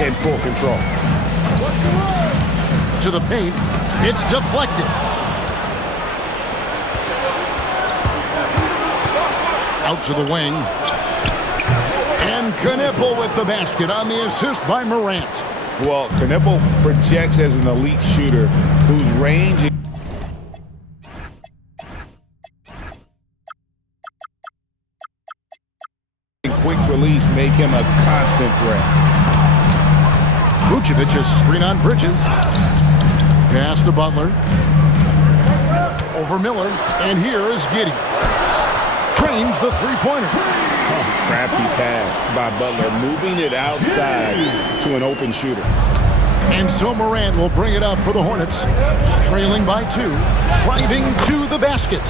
in full control. To the paint. It's deflected. Out to the wing. And Knipple with the basket on the assist by Morant. Well, Knipple projects as an elite shooter whose range is quick release make him a constant threat. Vucevic's screen on Bridges. Pass to Butler. Over Miller. And here is Giddey. Trains the three-pointer. Crafty pass by Butler, moving it outside to an open shooter. And so Morant will bring it up for the Hornets. Trailing by 2. Driving to the basket.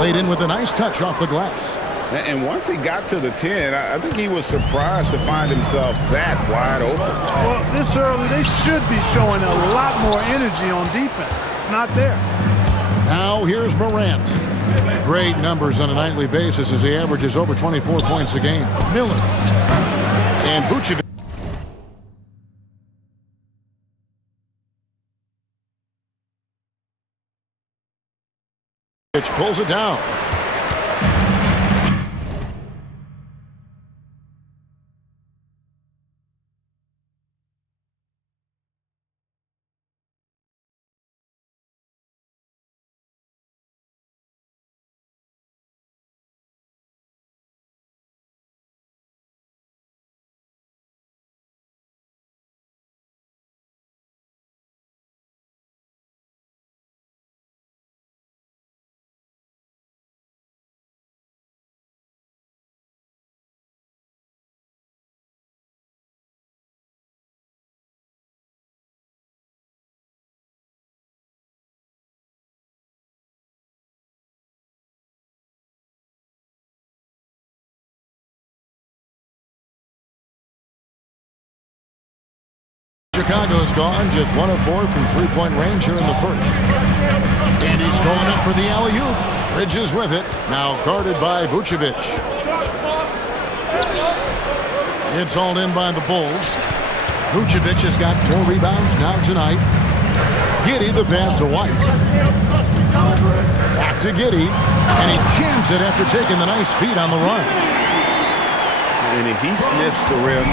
Laid in with a nice touch off the glass. And once he got to the 10, I think he was surprised to find himself that wide open. Well, this early, they should be showing a lot more energy on defense. It's not there. Now here's Morant. Great numbers on a nightly basis as he averages over 24 points a game. Miller. And Vucevic. Pulls it down. Chicago's gone, just 1 of 4 from three-point range here in the first. And he's going up for the alley-oop. Bridges with it, now guarded by Vucevic. It's hauled in by the Bulls. Vucevic has got 4 rebounds now tonight. Giddey the pass to White. Back to Giddey, and he jams it after taking the nice feed on the run. And if he sniffs the rim,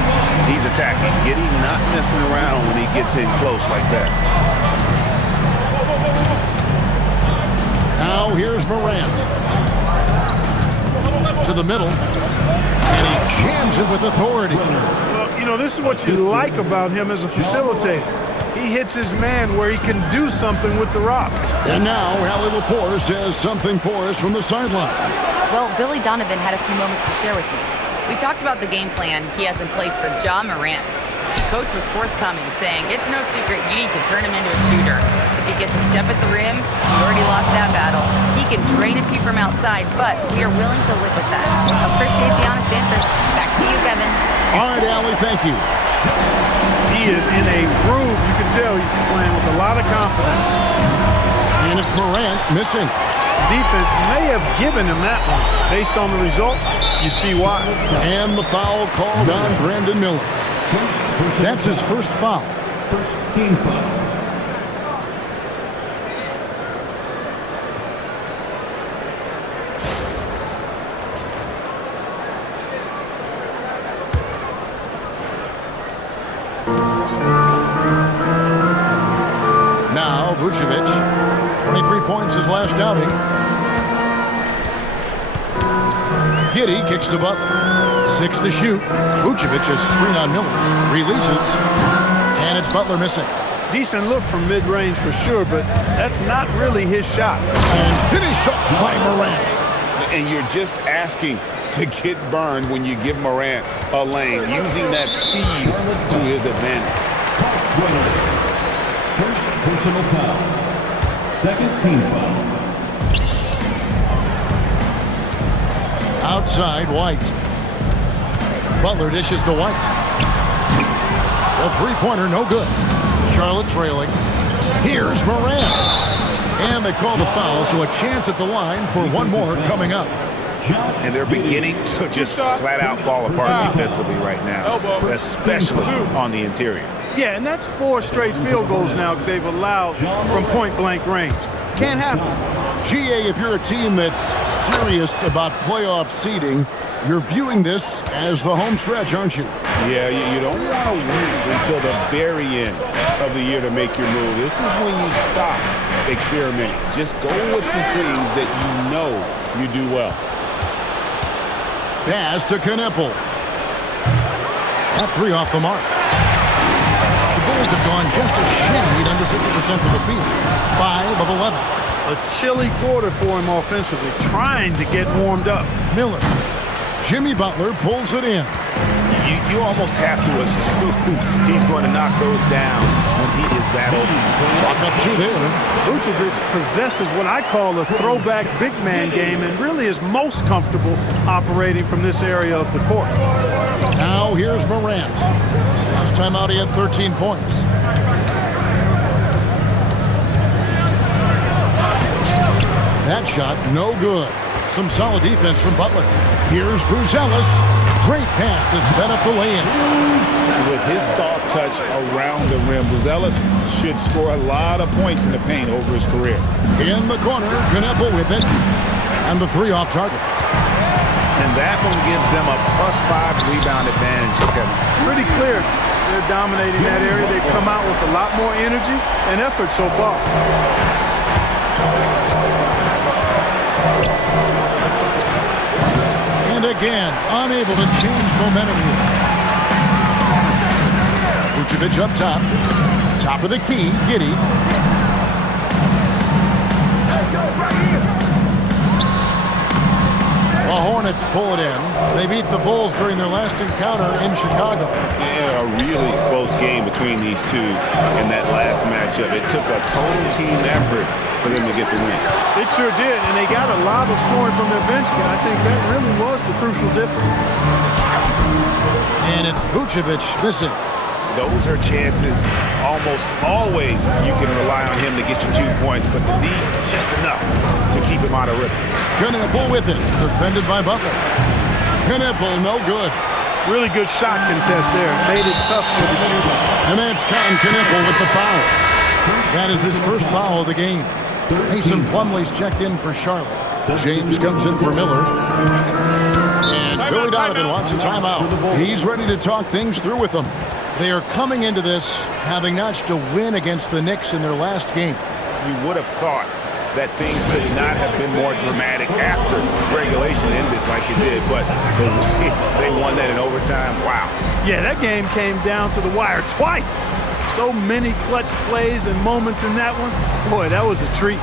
he's attacking. Giddey not messing around when he gets in close like that. Now here's Morant. To the middle. And he jams it with authority. Well, you know, this is what you like about him as a facilitator. He hits his man where he can do something with the rock. And now Allie LaForce has something for us from the sideline. Well, Billy Donovan had a few moments to share with me. We talked about the game plan he has in place for Ja Morant. The coach was forthcoming, saying, it's no secret you need to turn him into a shooter. If he gets a step at the rim, you already lost that battle. He can drain a few from outside, but we are willing to live with that. Appreciate the honest answer. Back to you, Kevin. All right, Allie, thank you. He is in a groove. You can tell he's playing with a lot of confidence. And it's Morant missing. Defense may have given him that one. Based on the result, you see why. And the foul called on Brandon Miller. That's his first foul. First team foul. Now Vucevic, 23 points his last outing. Giddey kicks to Butler. 6 to shoot. Vucevic's screen on Miller. Releases. And it's Butler missing. Decent look from mid-range for sure, but that's not really his shot. And finished off by Morant. And you're just asking to get burned when you give Morant a lane, using that speed to his advantage. First personal foul. Second team foul. Outside, White. Butler dishes to White. The three-pointer, no good. Charlotte trailing. Here's Morant. And they call the foul, so a chance at the line for one more coming up. And they're beginning to just flat out fall apart defensively right now, especially on the interior. Yeah, and that's 4 straight field goals now they've allowed from point-blank range. Can't happen. GA, if you're a team that's serious about playoff seeding, you're viewing this as the home stretch, aren't you? Yeah, you don't want to wait until the very end of the year to make your move. This is when you stop experimenting. Just go with the things that you know you do well. Pass to Knippel. That 3 off the mark. The Bulls have gone just a shade under 50% of the field. 5 of 11. A chilly quarter for him offensively, trying to get warmed up. Miller. Jimmy Butler pulls it in. You almost have to assume he's going to knock those down when he is that open. Chalk up 2 there. Vucevic possesses what I call a throwback big man game and really is most comfortable operating from this area of the court. Now here's Morant. Last time out he had 13 points. That shot no good. Some solid defense from Butler. Here's Buzelis. Great pass to set up the lay-in. With his soft touch around the rim, Buzelis should score a lot of points in the paint over his career. In the corner, Knippel with it. And the 3 off target. And that one gives them a +5 rebound advantage, Kevin. Pretty clear. They're dominating that area. They've come out with a lot more energy and effort so far. And again, unable to change momentum here. Vucevic up top. Top of the key, Giddey. The Hornets pull it in. They beat the Bulls during their last encounter in Chicago. Yeah, a really close game between these two in that last matchup. It took a total team effort for them to get the win. It sure did, and they got a lot of scoring from their bench, and I think that really was the crucial difference. And it's Vucevic missing. Those are chances almost always you can rely on him to get you 2 points, but the D just enough to keep him out of rhythm. Knippel with it, defended by Butler. Knippel, no good. Really good shot contest there. Made it tough for the shooter. And that's Knippel with the foul. That is his first foul of the game. Mason Plumlee's checked in for Charlotte. James comes in for Miller. And Billy Donovan wants a timeout. He's ready to talk things through with them. They are coming into this having notched a win against the Knicks in their last game. You would have thought that things could not have been more dramatic after regulation ended like it did, but they won that in overtime. Wow. Yeah, that game came down to the wire twice. So many clutch plays and moments in that one. Boy, that was a treat.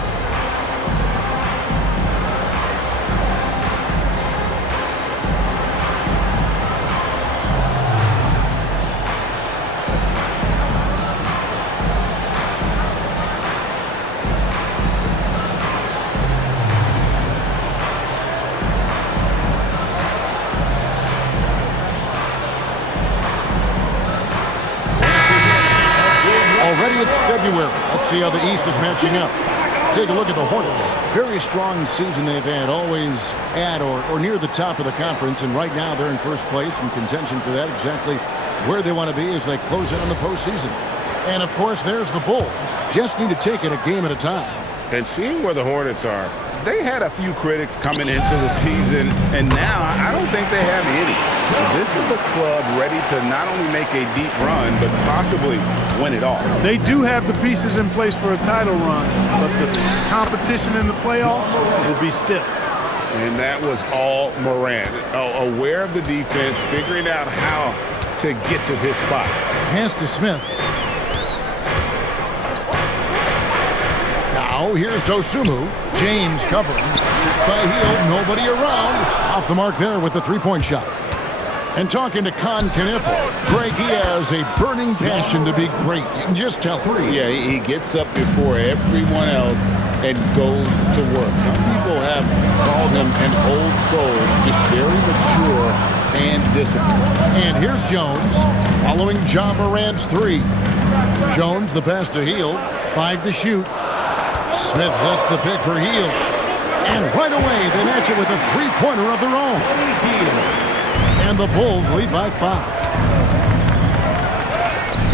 Already it's February. Let's see how the East is matching up. Take a look at the Hornets. Very strong season they've had, always at or near the top of the conference, and right now they're in first place in contention for that, exactly where they want to be as they close in on the postseason. And of course, there's the Bulls. Just need to take it a game at a time. And seeing where the Hornets are, they had a few critics coming into the season, and now I don't think they have any. This is a club ready to not only make a deep run, but possibly win it all. They do have the pieces in place for a title run, but the competition in the playoffs will be stiff. And that was all Morant, aware of the defense, figuring out how to get to his spot. Pass to Smith. Now here's Dosunmu. James covering. By Hield, nobody around. Off the mark there with the three-point shot. And talking to Knippel, Greg, he has a burning passion to be great. You can just tell. Yeah, he gets up before everyone else and goes to work. Some people have called him an old soul, just very mature and disciplined. And here's Jones following John Morant's 3. Jones, the pass to Hield. 5 to shoot. Smith sets the pick for Hield. And right away, they match it with a three-pointer of their own. And the Bulls lead by 5.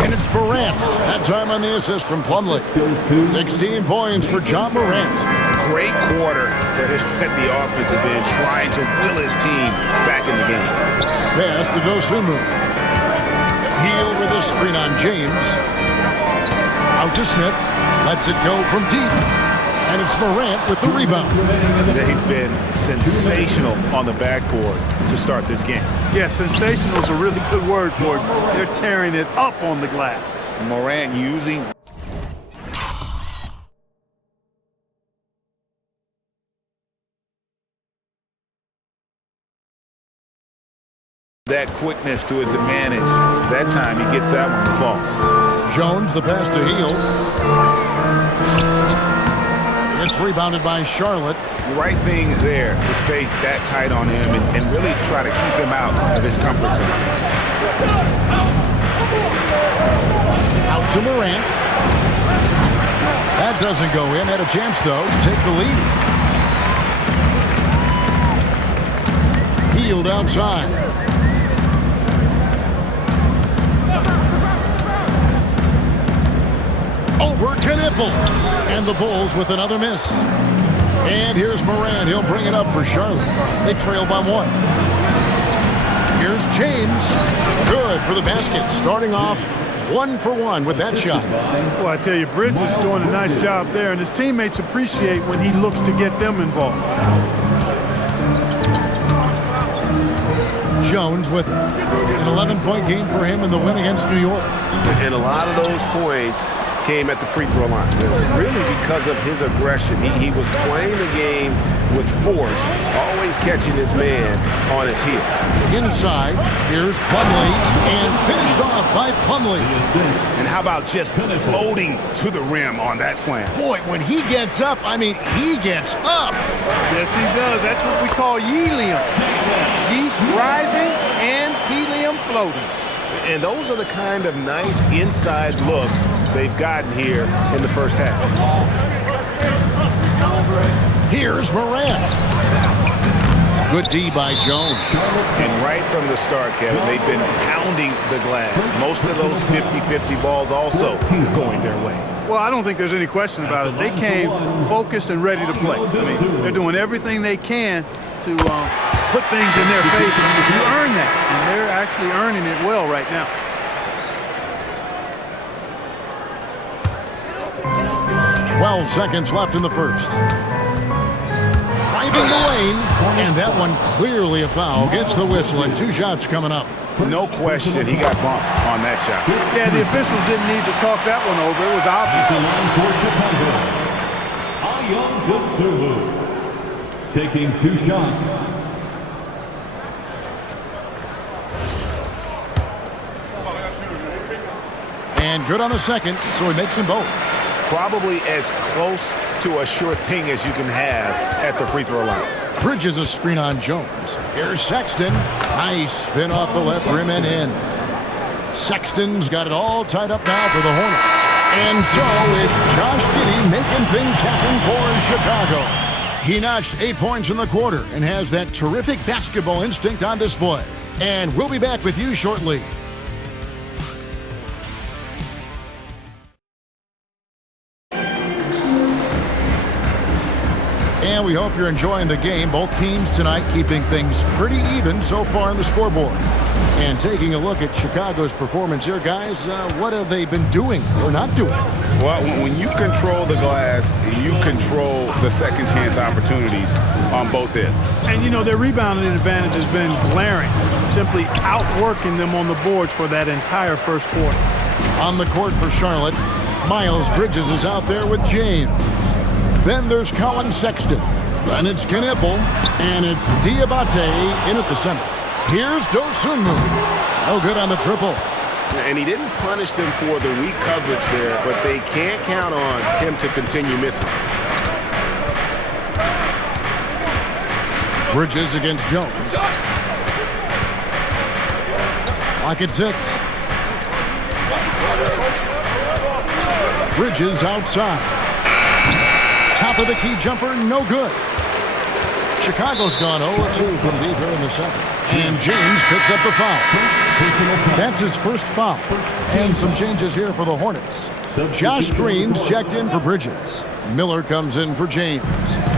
And it's Morant. That time on the assist from Plumlee. 16 points for John Morant. Great quarter for him at the offensive end, trying to will his team back in the game. Pass to Dosunmu. Heel with a screen on James. Out to Smith. Lets it go from deep. And it's Morant with the rebound. They've been sensational on the backboard to start this game. Yeah, sensational is a really good word for it. They're tearing it up on the glass. Morant using that quickness to his advantage. That time he gets that one to fall. Jones, the pass to Heel. It's rebounded by Charlotte. Right thing there to stay that tight on him and really try to keep him out of his comfort zone. Out to Morant. That doesn't go in. Had a chance, though, to take the lead. Healed outside. Over Knipple. And the Bulls with another miss. And here's Morant. He'll bring it up for Charlotte. They trail by 1. Here's James. Good for the basket. Starting off 1 for 1 with that shot. Well, I tell you, Bridges doing a nice job there, and his teammates appreciate when he looks to get them involved. Jones with it. An 11-point game for him in the win against New York. And a lot of those points came at the free throw line. Really because of his aggression. He was playing the game with force, always catching his man on his heel. Inside, here's Plumlee, and finished off by Plumlee. And how about just floating to the rim on that slam? Boy, when he gets up, I mean, he gets up. Yes, he does. That's what we call helium. Yeast rising and helium floating. And those are the kind of nice inside looks they've gotten here in the first half. Here's Morant. Good D by Jones. And right from the start, Kevin, they've been pounding the glass. Most of those 50-50 balls also going their way. Well, I don't think there's any question about it. They came focused and ready to play. I mean, they're doing everything they can to put things in their favor. You earn that, and they're actually earning it well right now. .12 seconds left in the first. Driving the lane, and that one clearly a foul. Gets the whistle, and 2 shots coming up. No question, he got bumped on that shot. Yeah, the officials didn't need to talk that one over. It was obvious. Taking 2 shots. And good on the second, so he makes them both. Probably as close to a sure thing as you can have at the free throw line. Bridges a screen on Jones. Here's Sexton. Nice spin off the left rim and in. Sexton's got it all tied up now for the Hornets. And so it's Josh Giddey making things happen for Chicago. He notched 8 points in the quarter and has that terrific basketball instinct on display. And we'll be back with you shortly. And we hope you're enjoying the game. Both teams tonight keeping things pretty even so far on the scoreboard. And taking a look at Chicago's performance here, guys, what have they been doing or not doing? Well, when you control the glass, you control the second chance opportunities on both ends. And, you know, their rebounding advantage has been glaring, simply outworking them on the boards for that entire first quarter. On the court for Charlotte, Miles Bridges is out there with James. Then there's Colin Sexton. Then it's Knipple. And it's Diabate in at the center. Here's Dosunmu. No good on the triple. And he didn't punish them for the weak coverage there, but they can't count on him to continue missing. Bridges against Jones. Lock at 6. Bridges outside. Top of the key jumper, no good. Chicago's gone 0-2 from deep here in the second. And James picks up the foul. That's his first foul. And some changes here for the Hornets. Josh Green's checked in for Bridges. Miller comes in for James.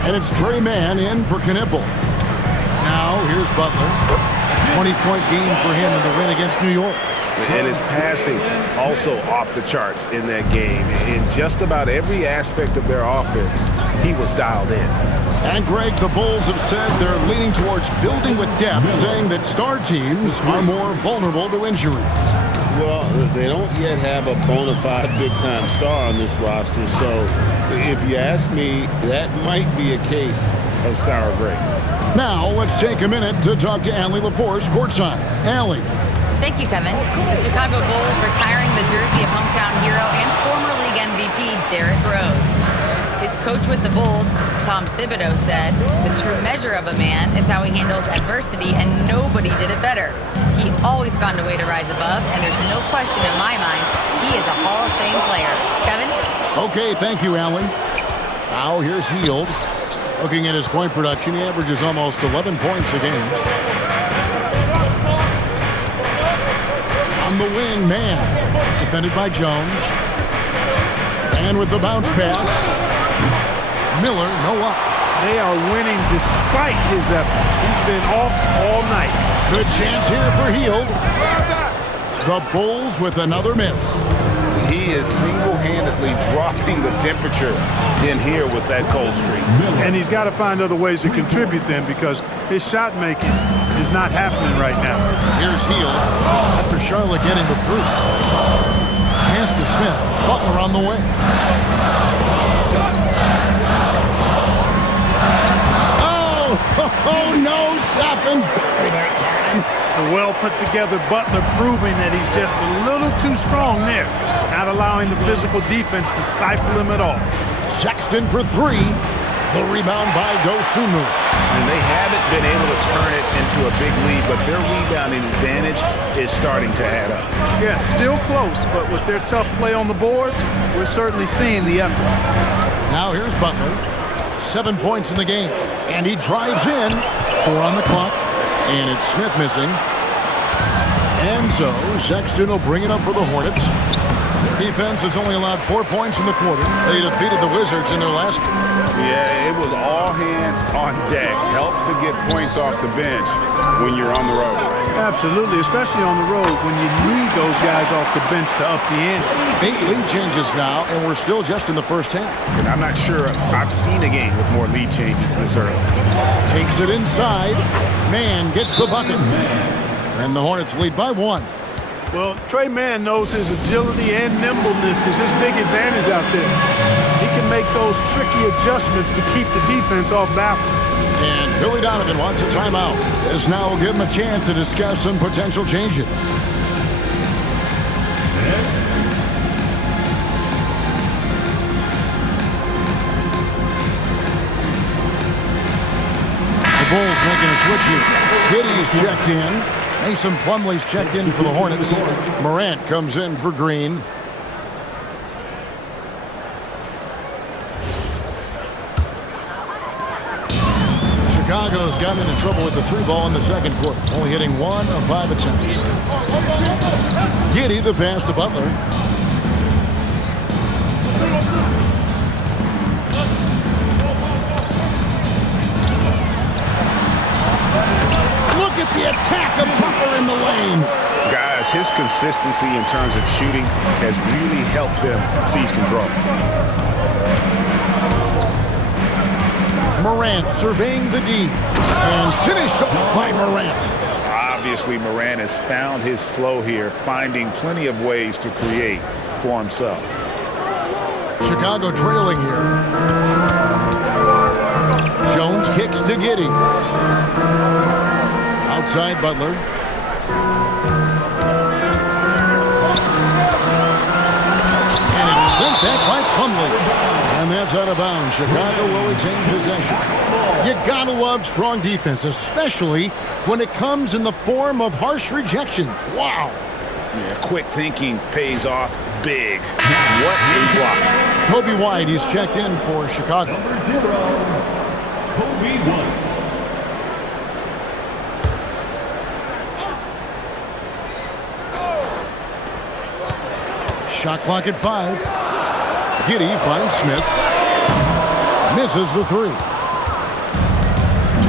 And it's Trey Mann in for Knipple. Now here's Butler. A 20-point game for him in the win against New York. And his passing also off the charts in that game. In just about every aspect of their offense, he was dialed in. And Greg, the Bulls have said they're leaning towards building with depth, saying that star teams are more vulnerable to injuries. Well, they don't yet have a bona fide big-time star on this roster, so if you ask me, that might be a case of sour grapes. Now, let's take a minute to talk to Allie LaForce courtside. Allie. Thank you, Kevin. The Chicago Bulls retiring the jersey of hometown hero and former league MVP Derrick Rose. His coach with the Bulls, Tom Thibodeau, said, "The true measure of a man is how he handles adversity, and nobody did it better. He always found a way to rise above, and there's no question in my mind he is a Hall of Fame player." Kevin? Okay, thank you, Allie. Now here's Hield. Looking at his point production, he averages almost 11 points a game. On the wing, man. Defended by Jones. And with the bounce pass, Miller, no up. They are winning despite his effort. He's been off all night. Good chance here for Hield. The Bulls with another miss. He is single-handedly dropping the temperature in here with that cold streak. And he's got to find other ways to contribute then, because his shot making is not happening right now. Here's Hield after Charlotte getting the fruit. Pass to Smith. Butler on the way. Oh, no, stopping. The well-put-together Butler proving that he's just a little too strong there, not allowing the physical defense to stifle him at all. Sexton for three. The rebound by Dosunmu. And they haven't been able to turn it into a big lead, but their rebounding advantage is starting to add up. Yeah, still close, but with their tough play on the boards, we're certainly seeing the effort. Now here's Butler. 7 points in the game. And he drives in. 4 on the clock. And it's Smith missing. And so Sexton will bring it up for the Hornets. Defense has only allowed 4 points in the quarter. They defeated the Wizards in their last game. Yeah, it was all hands on deck. Helps to get points off the bench when you're on the road. Absolutely, especially on the road when you need those guys off the bench to up the ante. 8 lead changes now, and we're still just in the first half. And I'm not sure I've seen a game with more lead changes this early. Takes it inside. Man gets the bucket. And the Hornets lead by 1. Well, Trey Mann knows his agility and nimbleness is his big advantage out there. He can make those tricky adjustments to keep the defense off balance. And Billy Donovan wants a timeout. This now will give him a chance to discuss some potential changes. The Bulls making a switch here. Giddey's checked in. Mason Plumlee's checked in for the Hornets. Morant comes in for Green. Chicago's gotten into trouble with the 3-ball in the second quarter, only hitting 1 of 5 attempts. Giddey the pass to Butler. Look at the attack of Butler in the lane. Guys, his consistency in terms of shooting has really helped them seize control. Morant surveying the D. And finished off by Morant. Obviously, Morant has found his flow here, finding plenty of ways to create for himself. Chicago trailing here. Jones kicks to Giddey. Outside Butler. And it's sent back by Plumlee. And that's out of bounds. Chicago will retain possession. You gotta love strong defense, especially when it comes in the form of harsh rejections. Wow. Yeah, quick thinking pays off big. What a block. Kobe White, he's checked in for Chicago. Number 0, Kobe White. Shot clock at 5. Giddey finds Smith. Misses the 3.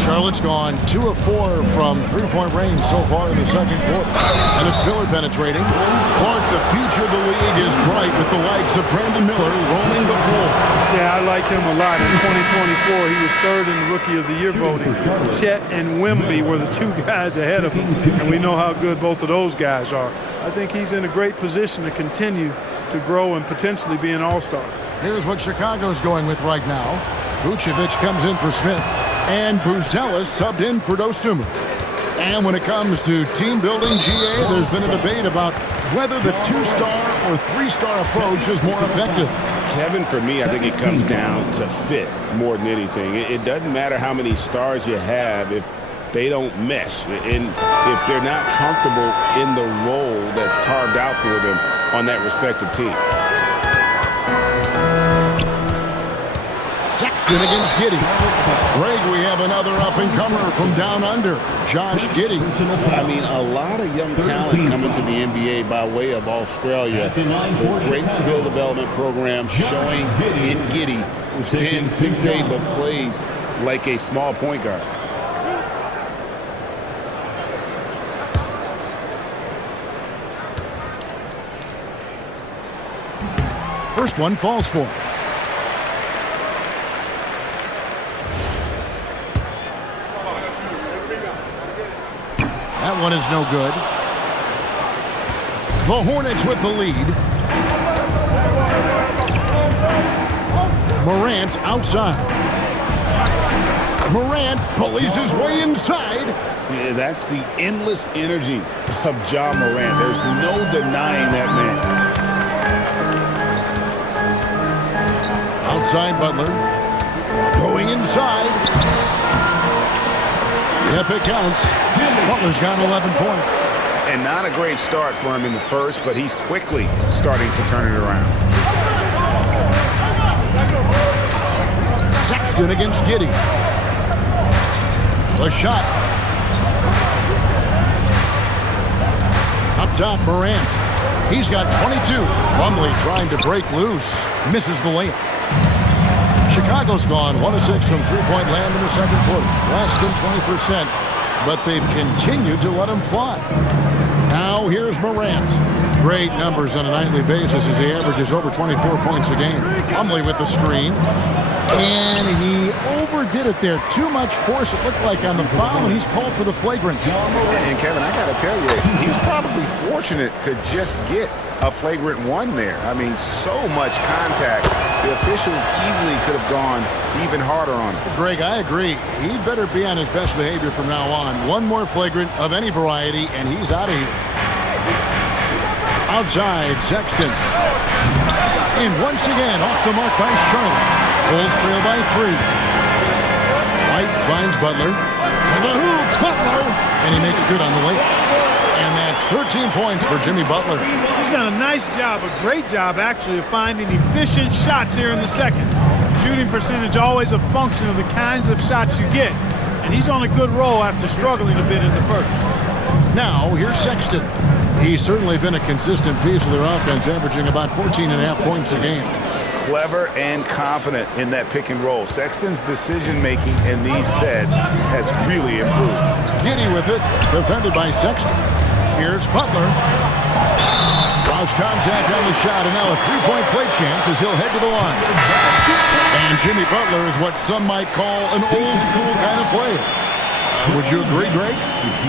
Charlotte's gone 2 of 4 from three-point range so far in the second quarter. And it's Miller penetrating. Clark, the future of the league is bright with the likes of Brandon Miller roaming the floor. Yeah, I like him a lot. In 2024, he was third in the Rookie of the Year voting. Chet and Wemby were the 2 guys ahead of him, and we know how good both of those guys are. I think he's in a great position to continue to grow and potentially be an all-star. Here's what Chicago's going with right now. Vucevic comes in for Smith. And Buzelis subbed in for Dosunmu. And when it comes to team building, GA, there's been a debate about whether the 2-star or 3-star approach is more effective. Kevin, for me, I think it comes down to fit more than anything. It doesn't matter how many stars you have if they don't mesh. And if they're not comfortable in the role that's carved out for them on that respective team. Sexton against Giddey. Greg, we have another up-and-comer from down under, Josh Giddey. I mean, a lot of young talent coming to the NBA by way of Australia. A great skill development program showing in Giddey, who stands 6'8", but plays like a small point guard. First one falls for him. That one is no good. The Hornets with the lead. Morant outside. Morant pulleys his way inside. Yeah, that's the endless energy of Ja Morant. There's no denying that man. Outside Butler. Going inside. Yep, it counts. Butler's got 11 points. And not a great start for him in the first, but he's quickly starting to turn it around. Sexton against Giddey. The shot. Up top, Morant. He's got 22. Plumlee trying to break loose. Misses the layup. Chicago's gone 1 of 6 from three-point land in the second quarter. Less than 20%, but they've continued to let him fly. Now here's Morant. Great numbers on a nightly basis as he averages over 24 points a game. Plumlee with the screen. And he overdid it there. Too much force, it looked like, on the foul, and he's called for the flagrant. And Kevin, I got to tell you, he's probably fortunate to just get a flagrant 1 there. I mean, so much contact. The officials easily could have gone even harder on him. Greg, I agree. He better be on his best behavior from now on. One more flagrant of any variety, and he's out of here. Outside, Sexton. And once again, off the mark by Charlotte. Bulls trail by 3. White finds Butler. To the hoop, Butler! And he makes good on the layup. And that's 13 points for Jimmy Butler. He's done a nice job, a great job, actually, of finding efficient shots here in the second. Shooting percentage always a function of the kinds of shots you get. And he's on a good roll after struggling a bit in the first. Now, here's Sexton. He's certainly been a consistent piece of their offense, averaging about 14.5 points a game. Clever and confident in that pick and roll. Sexton's decision-making in these sets has really improved. Giddey with it, defended by Sexton. Here's Butler. Lost contact on the shot, and now a three-point play chance as he'll head to the line. And Jimmy Butler is what some might call an old-school kind of player. Would you agree, Greg?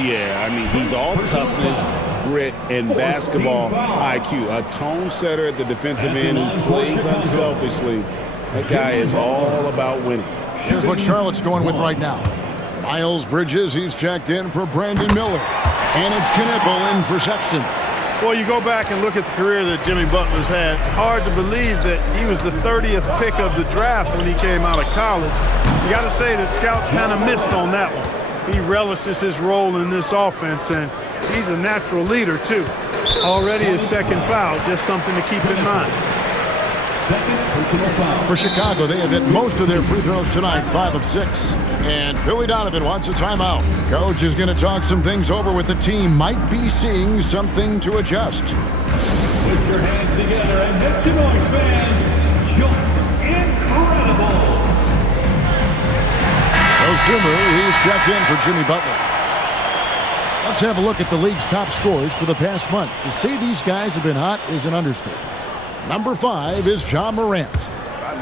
Yeah, I mean, he's all toughness, grit, and basketball IQ. A tone setter at the defensive end who plays unselfishly. That guy is all about winning. Here's what Charlotte's going with right now. Miles Bridges, he's checked in for Brandon Miller. And it's Knipple in for Sexton. Well, you go back and look at the career that Jimmy Butler's had. Hard to believe that he was the 30th pick of the draft when he came out of college. You got to say that scouts kind of missed on that one. He relishes his role in this offense, and he's a natural leader, too. Already his second foul, just something to keep in mind. For Chicago, they have hit most of their free throws tonight, 5 of 6. And Billy Donovan wants a timeout. Coach is going to talk some things over with the team. Might be seeing something to adjust. Put your hands together and make some noise, fans. Jump incredible. Osumu, he's checked in for Jimmy Butler. Let's have a look at the league's top scorers for the past month. To say these guys have been hot is an understatement. Number 5 is Ja Morant.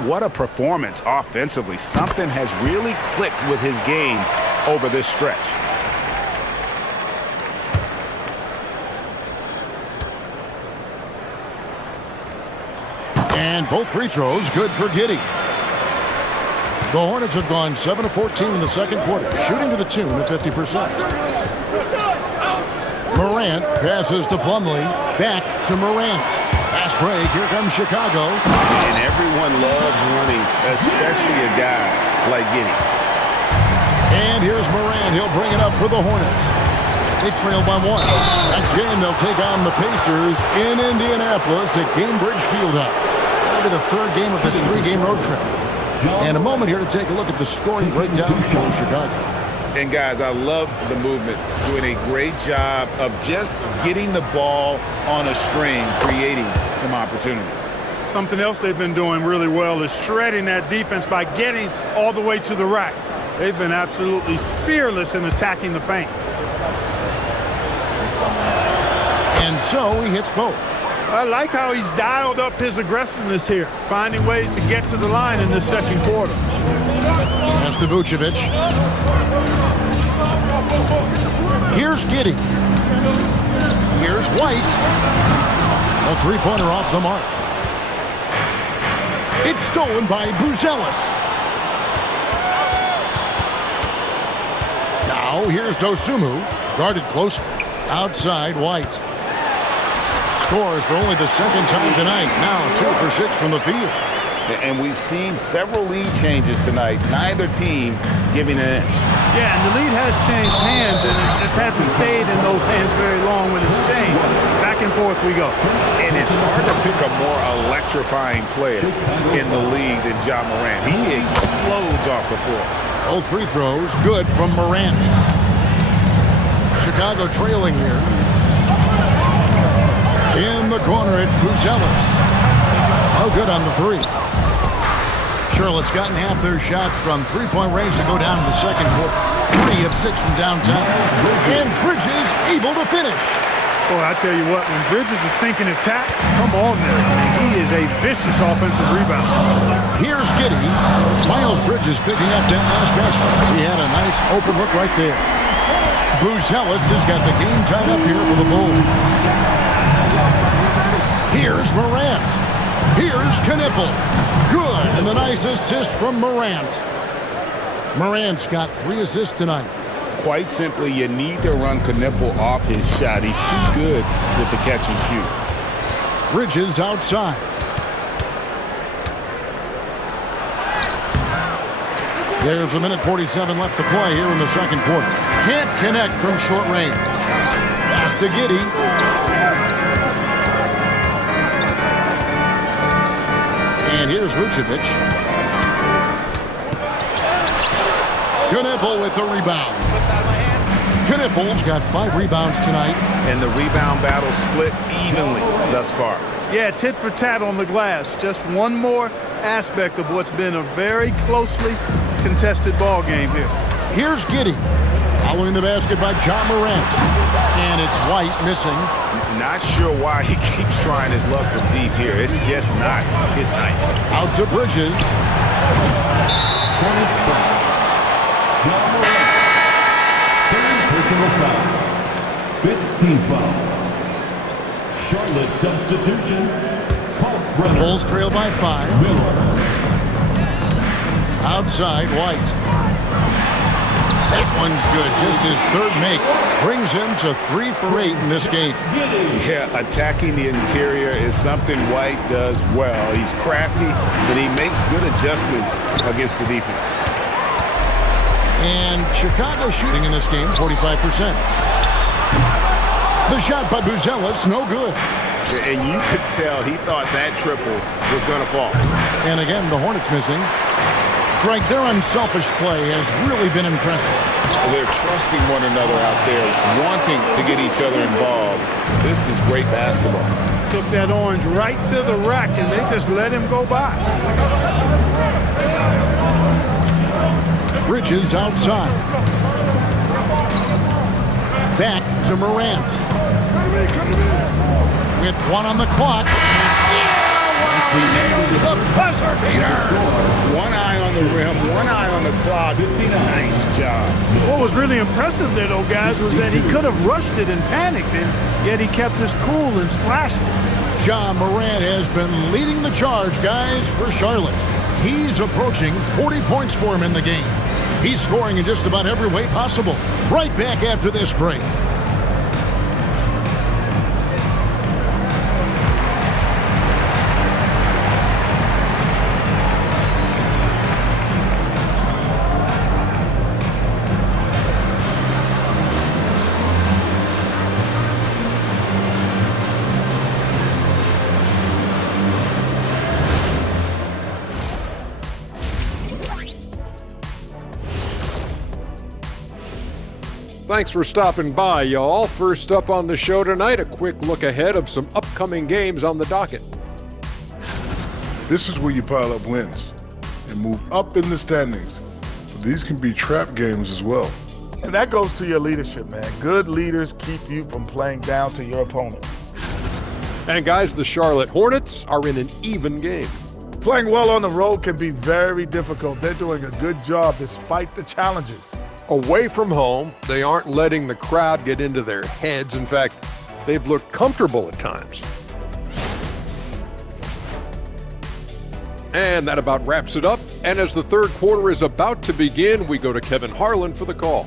What a performance offensively. Something has really clicked with his game over this stretch. And both free throws good for Giddey. The Hornets have gone 7 of 14 in the second quarter, shooting to the tune of 50%. Morant passes to Plumlee. Back to Morant. Fast break. Here comes Chicago. And everyone loves running, especially a guy like Giddey. And here's Morant. He'll bring it up for the Hornets. They trail by 1. Next game, they'll take on the Pacers in Indianapolis at Gainbridge Fieldhouse. That'll be the third game of this 3-game road trip. And a moment here to take a look at the scoring breakdown for Chicago. And guys, I love the movement, doing a great job of just getting the ball on a string, creating some opportunities. Something else they've been doing really well is shredding that defense by getting all the way to the rack. They've been absolutely fearless in attacking the paint. And so he hits both. I like how he's dialed up his aggressiveness here, finding ways to get to the line in the second quarter. That's to Vucevic. Here's Giddey. Here's White. A three-pointer off the mark. It's stolen by Buzelis. Now here's Dosunmu. Guarded closely. Outside White. Scores for only the second time tonight. Now 2 for 6 from the field. And we've seen several lead changes tonight. Neither team giving an inch. Yeah, and the lead has changed hands, and it just hasn't stayed in those hands very long when it's changed. Back and forth we go. And it's hard to pick a more electrifying player in the league than Ja Morant. He explodes off the floor. Both free throws good from Morant. Chicago trailing here. In the corner, it's Buzelis. Oh, good on the 3. Charlotte's gotten half their shots from three-point range to go down in the second quarter. 3 of 6 from downtown. And Bridges able to finish. Boy, I tell you what, when Bridges is thinking attack, come on there. He is a vicious offensive rebounder. Here's Giddey. Miles Bridges picking up that last basket. He had a nice open look right there. Buzelis has got the game tied up here for the Bulls. Here's Morant. Here's Knipple. Good. And the nice assist from Morant. Morant's got 3 assists tonight. Quite simply, you need to run Knipple off his shot. He's too good with the catch and shoot. Bridges outside. There's a minute 47 left to play here in the second quarter. Can't connect from short range. Pass to Giddey. And here's Vucevic. Knipple with the rebound. Knipple's got 5 rebounds tonight. And the rebound battle split evenly thus far. Yeah, tit for tat on the glass. Just one more aspect of what's been a very closely contested ball game here. Here's Giddey. Following the basket by Ja Morant. And it's White missing. Not sure why he keeps trying his luck from deep here. It's just not his night. Out to Bridges. Personal foul. 15 foul. Charlotte substitution. Bulls trail by 5. Miller. Outside White. That one's good. Just his 3rd make. Brings him to 3 for 8 in this game. Yeah, attacking the interior is something White does well. He's crafty, but he makes good adjustments against the defense. And Chicago shooting in this game, 45%. The shot by Buzelis, no good. And you could tell he thought that triple was going to fall. And again, the Hornets missing. Greg, their unselfish play has really been impressive. They're trusting one another out there, wanting to get each other involved. This is great basketball. took that orange right to the rack, and they just let him go by. Bridges outside. Back to Morant. With 1 on the clock. It's the buzzer beater. One eye on the rim, one eye on the clock. Nice job. What was really impressive there, though, guys, was that he could have rushed it and panicked, and yet he kept his cool and splashed it. Ja Morant has been leading the charge, guys, for Charlotte. He's approaching 40 points for him in the game. He's scoring in just about every way possible. Right back after this break. Thanks for stopping by, y'all. First up on the show tonight, a quick look ahead of some upcoming games on the docket. This is where you pile up wins and move up in the standings. But these can be trap games as well. And that goes to your leadership, man. Good leaders keep you from playing down to your opponent. And guys, the Charlotte Hornets are in an even game. Playing well on the road can be very difficult. They're doing a good job despite the challenges. Away from home, they aren't letting the crowd get into their heads. In fact, they've looked comfortable at times. And that about wraps it up. And as the third quarter is about to begin, we go to Kevin Harlan for the call.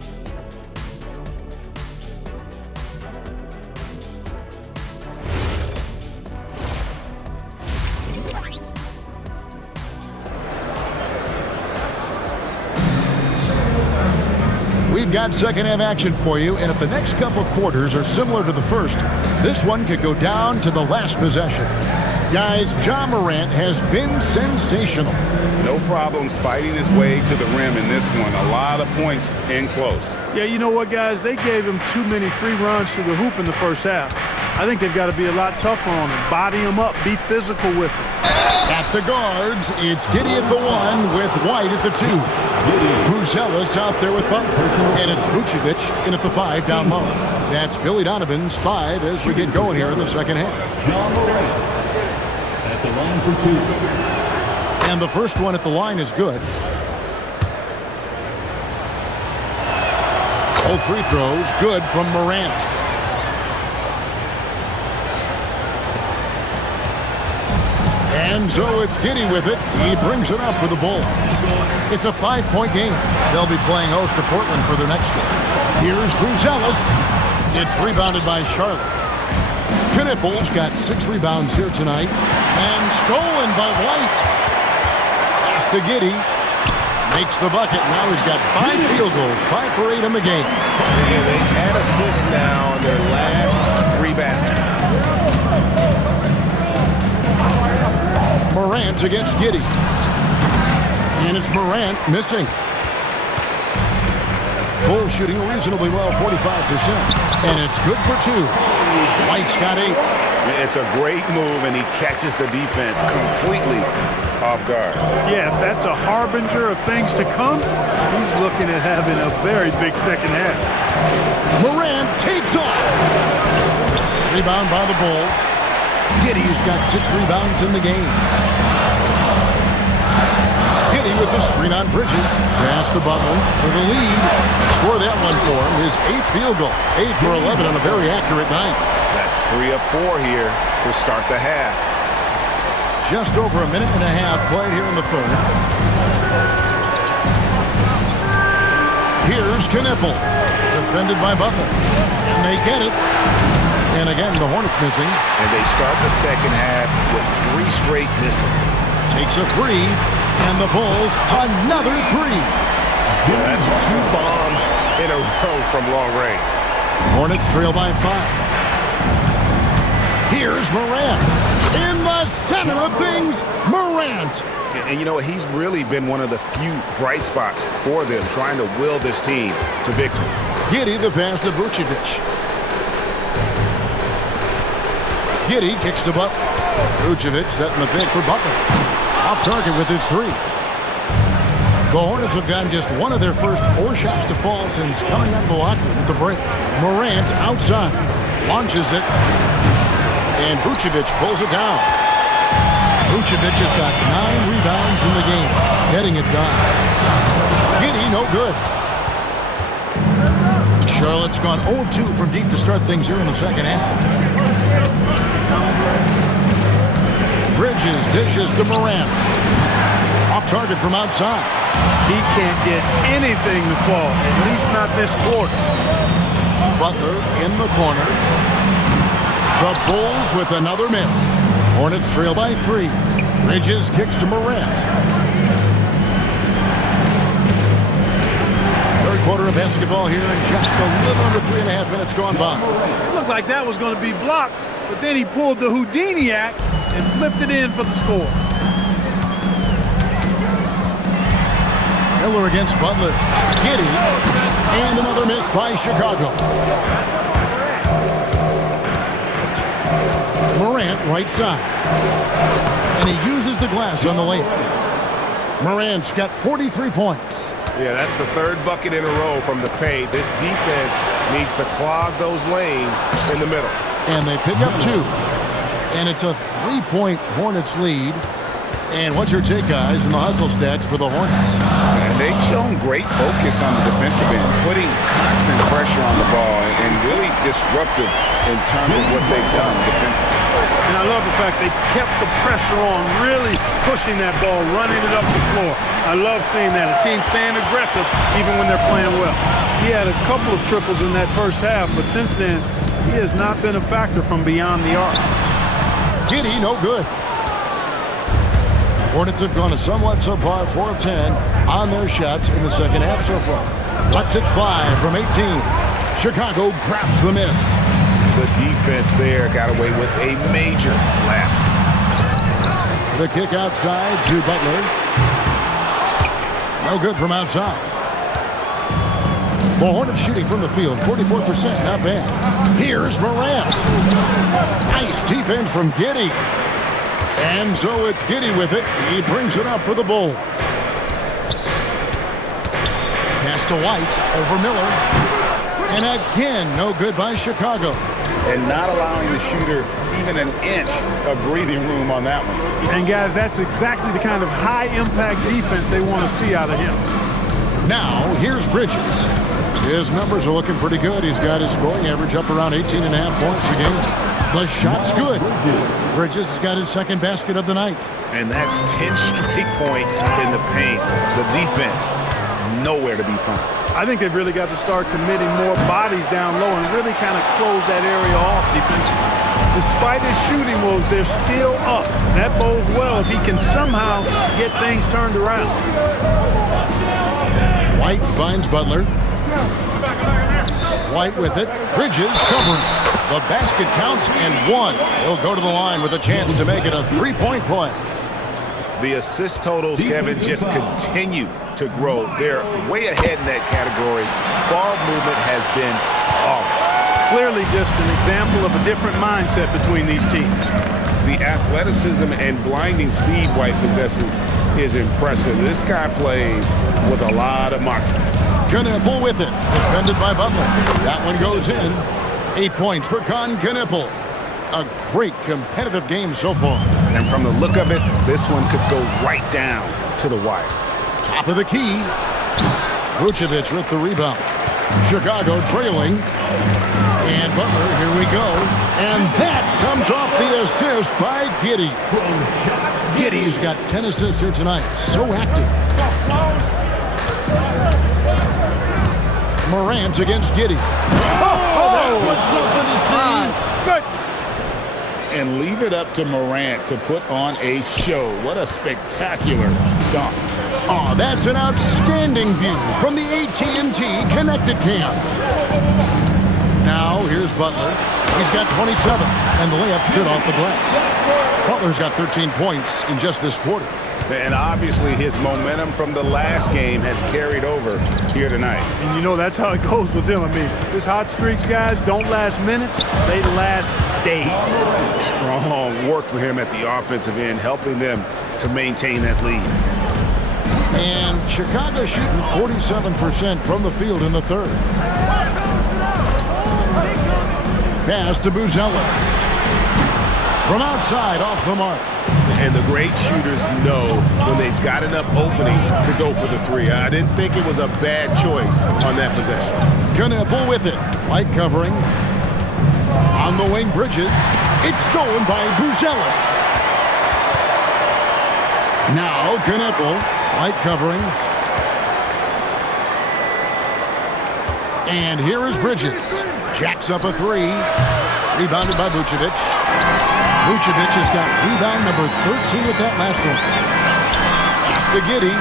We've got second half action for you, and if the next couple quarters are similar to the first, this one could go down to the last possession. Guys, Ja Morant has been sensational. No problems fighting his way to the rim in this one. A lot of points in close. Yeah, you know what, guys? They gave him too many free runs to the hoop in the first half. I think they've got to be a lot tougher on him. Body him up. Be physical with him. At the guards, it's Giddey at the 1 with White at the 2. Bruzelis out there with Butler. And it's Vucevic in at the 5 down low. That's Billy Donovan's 5 as we get going here in the second half. Ja Morant at the line for 2. And the first one at the line is good. Both free throws good from Morant. And so it's Giddey with it. He brings it up for the Bulls. It's a 5-point game. They'll be playing host to Portland for their next game. Here's Bruzelis. It's rebounded by Charlotte. Knippel's got 6 rebounds here tonight. And stolen by White. Pass to Giddey. Makes the bucket. Now he's got 5 field goals. 5 for 8 in the game. Yeah, they had assists now on their last 3 baskets. Morant against Giddey. And it's Morant missing. Bulls shooting reasonably well, 45%. And it's good for 2. White's got 8. It's a great move, and he catches the defense completely off guard. Yeah, if that's a harbinger of things to come, he's looking at having a very big second half. Morant takes off. Rebound by the Bulls. Giddey's got 6 rebounds in the game. Giddey with the screen on Bridges. Pass to Butler for the lead. Score that one for him. His 8th field goal. 8 for 11 on a very accurate night. That's 3 of 4 here to start the half. Just over a minute and a half played here in the third. Here's Knippel. Defended by Butler. And they get it. And again, the Hornets missing. And they start the second half with 3 straight misses. Takes a 3. And the Bulls, another 3. Yeah, that's 2 bombs in a row from long range. Hornets trail by 5. Here's Morant. In the center of things, Morant. And you know what? He's really been one of the few bright spots for them, trying to will this team to victory. Giddey the pass to Vucevic. Giddey kicks to Butler. Vucevic setting the pick for Butler. Off target with his three. The Hornets have gotten just one of their first 4 shots to fall since coming out of the locker room at the break. Morant outside. Launches it. And Vucevic pulls it down. Vucevic has got 9 rebounds in the game. Getting it done. Giddey, no good. Charlotte's gone 0 of 2 from deep to start things here in the second half. Bridges dishes to Morant. Off target from outside. He can't get anything to fall, at least not this quarter. Butler in the corner. The Bulls with another miss. Hornets trail by 3. Bridges kicks to Morant. Third quarter of basketball here, and just a little under 3.5 minutes gone by. It looked like that was going to be blocked, but then he pulled the Houdini act and flipped it in for the score. Miller against Butler. Giddey. And another miss by Chicago. Morant right side. And he uses the glass on the layup. Morant's got 43 points. Yeah, that's the 3rd bucket in a row from the paint. This defense needs to clog those lanes in the middle. And they pick up 2. And it's a 3-point Hornets lead. And what's your take, guys, in the hustle stats for the Hornets? And they've shown great focus on the defensive end, putting constant pressure on the ball and really disruptive in terms of what they've done defensively. And I love the fact they kept the pressure on, really pushing that ball, running it up the floor. I love seeing that. A team staying aggressive even when they're playing well. He had a couple of triples in that first half, but since then, he has not been a factor from beyond the arc. Giddey, no good. Hornets have gone a somewhat subpar 4 of 10 on their shots in the second half so far. Lets it fly from 18. Chicago grabs the miss. The defense there got away with a major lapse. The kick outside to Butler. No good from outside. The Hornets shooting from the field, 44%, not bad. Here's Morant. Nice defense from Giddey. And so it's Giddey with it. He brings it up for the Bull. Pass to White over Miller. And again, no good by Chicago. And not allowing the shooter even an inch of breathing room on that one. And guys, that's exactly the kind of high-impact defense they want to see out of him. Now, here's Bridges. His numbers are looking pretty good. He's got his scoring average up around 18.5 points a game. The shot's good. Bridges has got his 2nd basket of the night. And that's 10 straight points in the paint. The defense, nowhere to be found. I think they've really got to start committing more bodies down low and really kind of close that area off defensively. Despite his shooting woes, they're still up. That bodes well if he can somehow get things turned around. White finds Butler. White with it. Bridges covering. The basket counts and 1. He'll go to the line with a chance to make it a 3-point play. The assist totals, Kevin, just continue to grow. They're way ahead in that category. Ball movement has been flawless. Clearly just an example of a different mindset between these teams. The athleticism and blinding speed White possesses is impressive. This guy plays with a lot of moxie. Knueppel with it. Defended by Butler. That one goes in. 8 points for Knueppel. A great competitive game so far. And from the look of it, this one could go right down to the wire. Top of the key. Vucevic with the rebound. Chicago trailing. And Butler, here we go. And that comes off the assist by Giddey. Giddey's got 10 assists here tonight. So active. Morant against Giddey. That was something to see. Good. And leave it up to Morant to put on a show. What a spectacular dunk. Oh, that's an outstanding view from the AT&T Connected Cam. Now, here's Butler. He's got 27, and the layup's good off the glass. Butler's got 13 points in just this quarter. And obviously his momentum from the last game has carried over here tonight. And you know that's how it goes with him. I mean, his hot streaks, guys, don't last minutes. They last days. Strong work for him at the offensive end, helping them to maintain that lead. And Chicago shooting 47% from the field in the third. Pass to Buzelis. From outside, off the mark. And the great shooters know when they've got enough opening to go for the three. I didn't think it was a bad choice on that possession. Knippel with it. Light covering. On the wing, Bridges. It's stolen by Buzelis. Now Knippel. Light covering. And here is Bridges. Jacks up a three. Rebounded by Vucevic. Vucevic has got rebound number 13 with that last one. Pass to Giddey.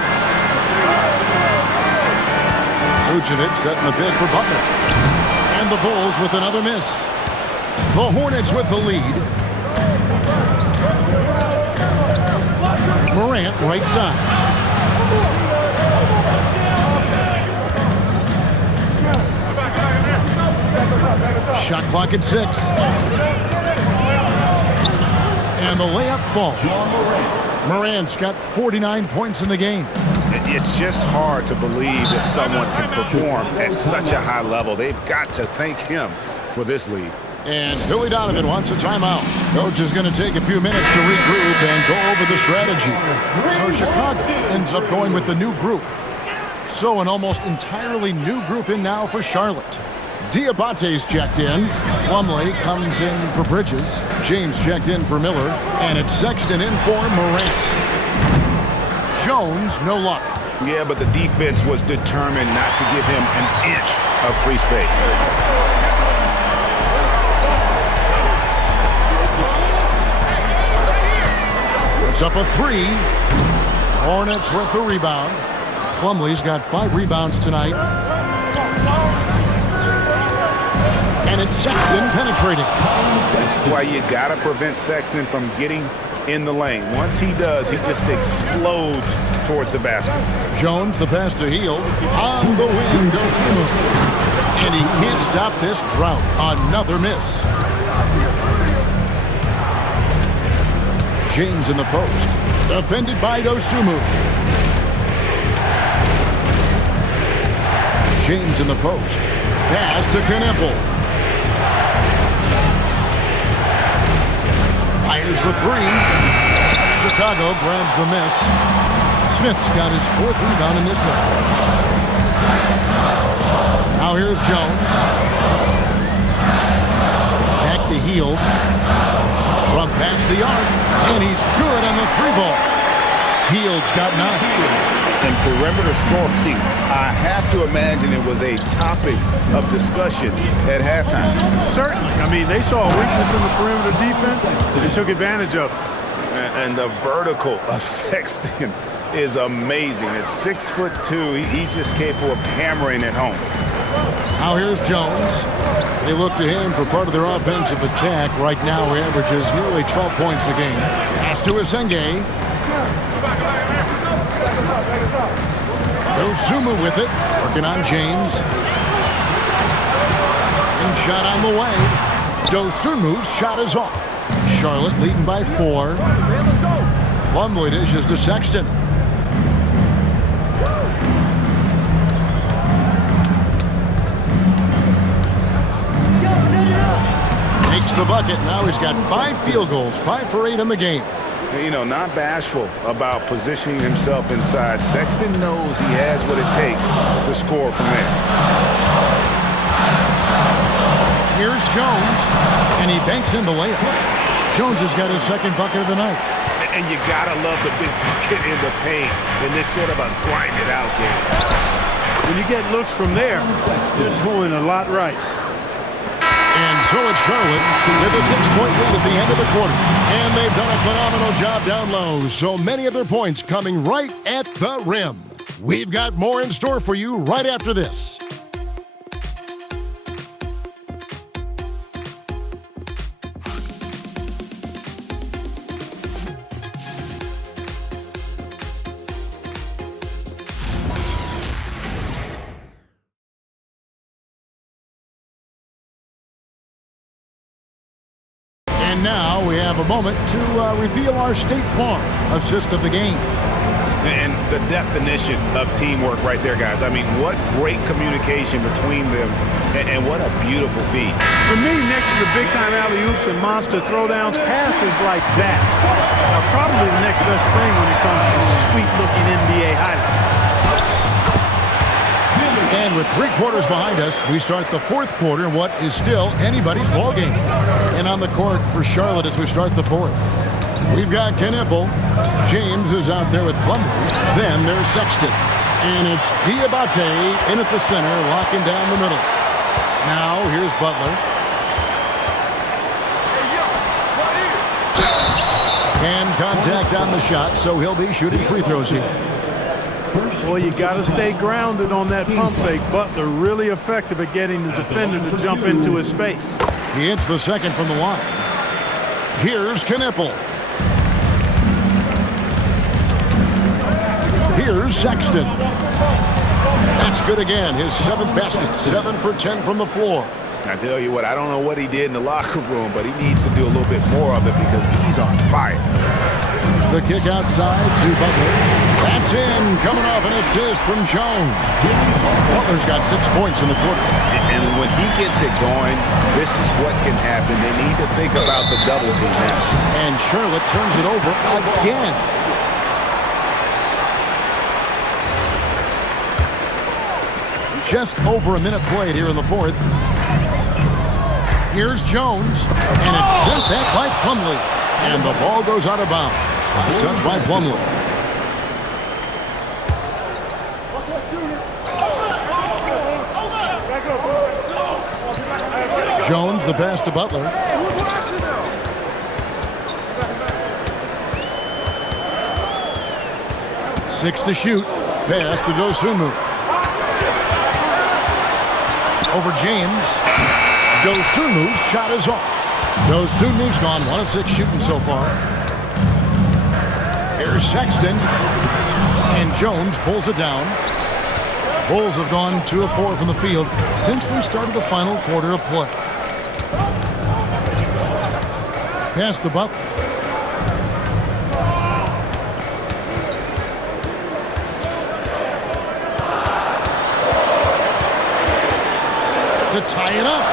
Vucevic setting the bid for Butler. And the Bulls with another miss. The Hornets with the lead. Morant right side. Shot clock at 6. And the layup falls. Morant's got 49 points in the game. It's just hard to believe that someone can perform at such a high level. They've got to thank him for this lead. And Billy Donovan wants a timeout. Coach is going to take a few minutes to regroup and go over the strategy. So Chicago ends up going with the new group. So an almost entirely new group in now for Charlotte. Diabate's checked in. Plumlee comes in for Bridges. James checked in for Miller. And it's Sexton in for Morant. Jones, no luck. Yeah, but the defense was determined not to give him an inch of free space. Puts up a three. Hornets with the rebound. Plumlee's got 5 rebounds tonight. And it's Sexton penetrating. That's why you got to prevent Sexton from getting in the lane. Once he does, he just explodes towards the basket. Jones, the pass to Hield. On the wing, Dosunmu. And he can't stop this drought. Another miss. James in the post. Defended by Dosunmu. James in the post. Pass to Knippel. Fires the three. Chicago grabs the miss. Smith's got his 4th rebound in this one. Now here's Jones. Back to Hield. From past the arc. And he's good on the 3-ball. Hield's got 9. And perimeter scoring, I have to imagine it was a topic of discussion at halftime. Certainly. I mean, they saw a weakness in the perimeter defense and took advantage of it. And the vertical of Sexton is amazing. At 6'2", he's just capable of hammering it home. Now here's Jones. They look to him for part of their offensive attack. Right now he averages nearly 12 points a game. Pass to Asenge. Dosunmu with it. Working on James. And shot on the way. Dosunmu's shot is off. Charlotte leading by 4. Plumlee dishes to Sexton. Makes the bucket. Now he's got 5 field goals, 5 for 8 in the game. You know, not bashful about positioning himself inside. Sexton knows he has what it takes to score from there. Here's Jones, and he banks in the layup. Jones has got his 2nd bucket of the night. And you gotta love the big bucket in the paint in this sort of a grind-it-out game. When you get looks from there, you're doing a lot right. And so it's Charlotte with a 6-point lead at the end of the quarter. And they've done a phenomenal job down low. So many of their points coming right at the rim. We've got more in store for you right after this. now we have a moment to reveal our State Farm assist of the game. And the definition of teamwork right there, guys. I mean, what great communication between them, and what a beautiful feat. For me, next to the big-time alley-oops and monster throwdowns, passes like that are probably the next best thing when it comes to sweet-looking NBA highlights. And with 3 quarters behind us, we start the 4th quarter, what is still anybody's ball game. And on the court for Charlotte as we start the 4th. We've got Knipple. James is out there with Plumlee. Then there's Sexton. And it's Diabate in at the center, locking down the middle. Now here's Butler. And contact on the shot, so he'll be shooting free throws here. Boy, you got to stay grounded on that pump fake. Butler really effective at getting the defender to jump into his space. He hits the second from the line. Here's Knipple. Here's Sexton. That's good again. His 7th basket. 7 for 10 from the floor. I tell you what, I don't know what he did in the locker room, but he needs to do a little bit more of it because he's on fire. The kick outside to Butler. That's in. Coming off an assist from Jones. Butler's got 6 points in the quarter. And when he gets it going, this is what can happen. They need to think about the double team now. And Charlotte turns it over again. Just over a minute played here in the 4th. Here's Jones, and it's sent back by Plumlee. And the ball goes out of bounds. Last touch by Plumlee. Jones, the pass to Butler. Six to shoot. Pass to Dosunmu. Over James. Dosunmu's shot is off. Dosunmu's gone 1 of 6 shooting so far. Here's Sexton. And Jones pulls it down. Bulls have gone 2 of 4 from the field since we started the final quarter of play. Pass to Butler. To tie it up.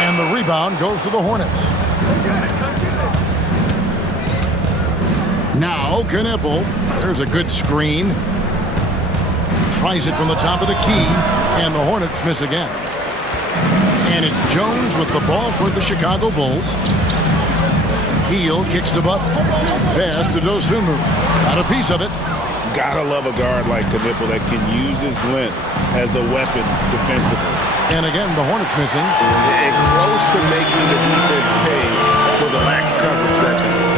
And the rebound goes to the Hornets. Now Knipple. There's a good screen. Tries it from the top of the key. And the Hornets miss again. And it's Jones with the ball for the Chicago Bulls. Heel kicks to Butler. Pass to Dosunmu. Got a piece of it. Gotta love a guard like Knipple that can use his length as a weapon defensively. And again, the Hornets missing. And close to making the defense pay for the lax coverage that time.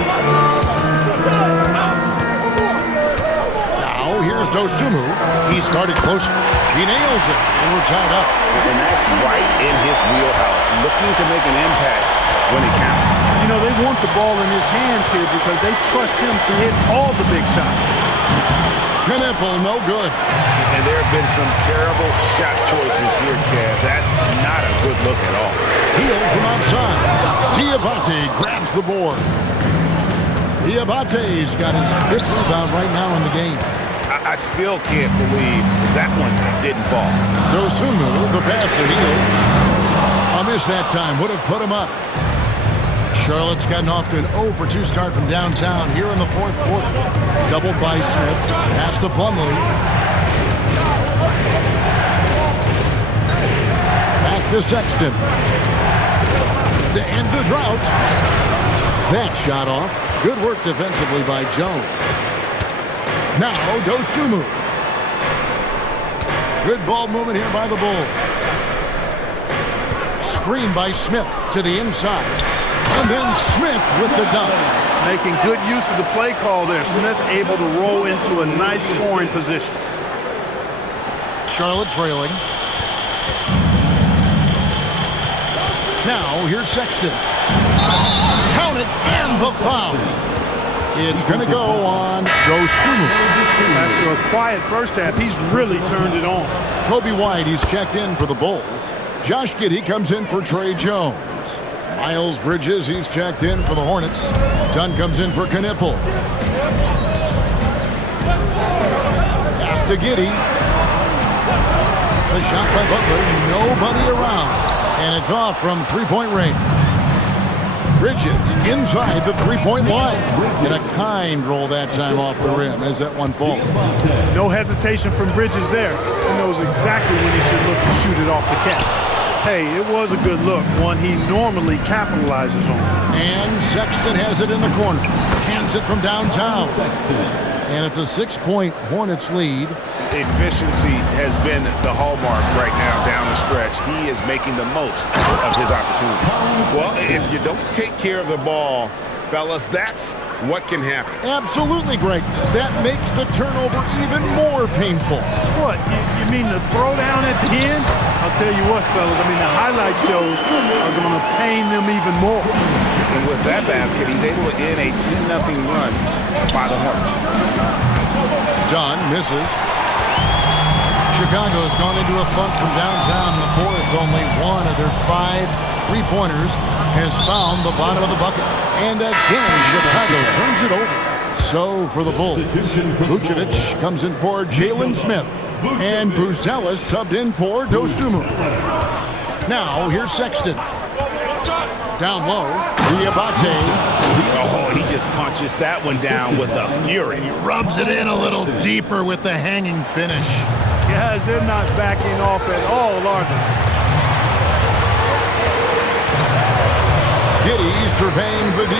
Now, here's Dosunmu. He's guarded closer. He nails it, and we're tied up. And that's right in his wheelhouse, looking to make an impact when it counts. You know, they want the ball in his hands here because they trust him to hit all the big shots. Knipple, no good. And there have been some terrible shot choices here, Kev. That's not a good look at all. Heel from outside. Diabate grabs the board. Diabate's got his 5th rebound right now in the game. I still can't believe that one didn't fall. Dosunmu, the pass to Heel. A miss that time. Would have put him up. Charlotte's gotten off to an 0 for 2 start from downtown here in the 4th quarter. Doubled by Smith. Pass to Plumlee. Back to Sexton. To end the drought. That shot off. Good work defensively by Jones. Now Dosunmu. Good ball movement here by the Bulls. Screen by Smith to the inside. And then Smith with the dunk. Making good use of the play call there. Smith able to roll into a nice scoring position. Charlotte trailing. Now here's Sexton. Count it, and the foul. It's going to go on Dosunmu. After a quiet first half, he's really turned it on. Kobe White, he's checked in for the Bulls. Josh Giddey comes in for Trey Jones. Miles Bridges, he's checked in for the Hornets. Dunn comes in for Knipple. Pass to Giddey. The shot by Butler, nobody around. And it's off from three-point range. Bridges inside the three-point line. And a kind roll that time off the rim as that one falls. No hesitation from Bridges there. He knows exactly when he should look to shoot it off the cap. Hey, it was a good look, one he normally capitalizes on. And Sexton has it in the corner. Hands it from downtown. And it's a 6-point Hornets lead. Efficiency has been the hallmark right now down the stretch. He is making the most of his opportunity. Well, if you don't take care of the ball, fellas, that's what can happen. Absolutely, Greg. That makes the turnover even more painful. What? You mean the throwdown at the end? I'll tell you what, fellas. I mean, the highlight shows are going to pain them even more. And with that basket, he's able to end a 10-0 run by the Hornets. Dunn misses. Chicago's gone into a funk from downtown in the fourth. Only one of their 5 3-pointers has found the bottom of the bucket. And again, Chicago turns it over. So for the Bulls, Vucevic comes in for Jalen Smith. And Buzelis subbed in for Dosunmu. Now, here's Sexton. Down low, Diabate. Oh, he just punches that one down with a fury. He rubs it in a little deeper with the hanging finish. Guys, they're not backing off at all, are they? Giddey surveying the D.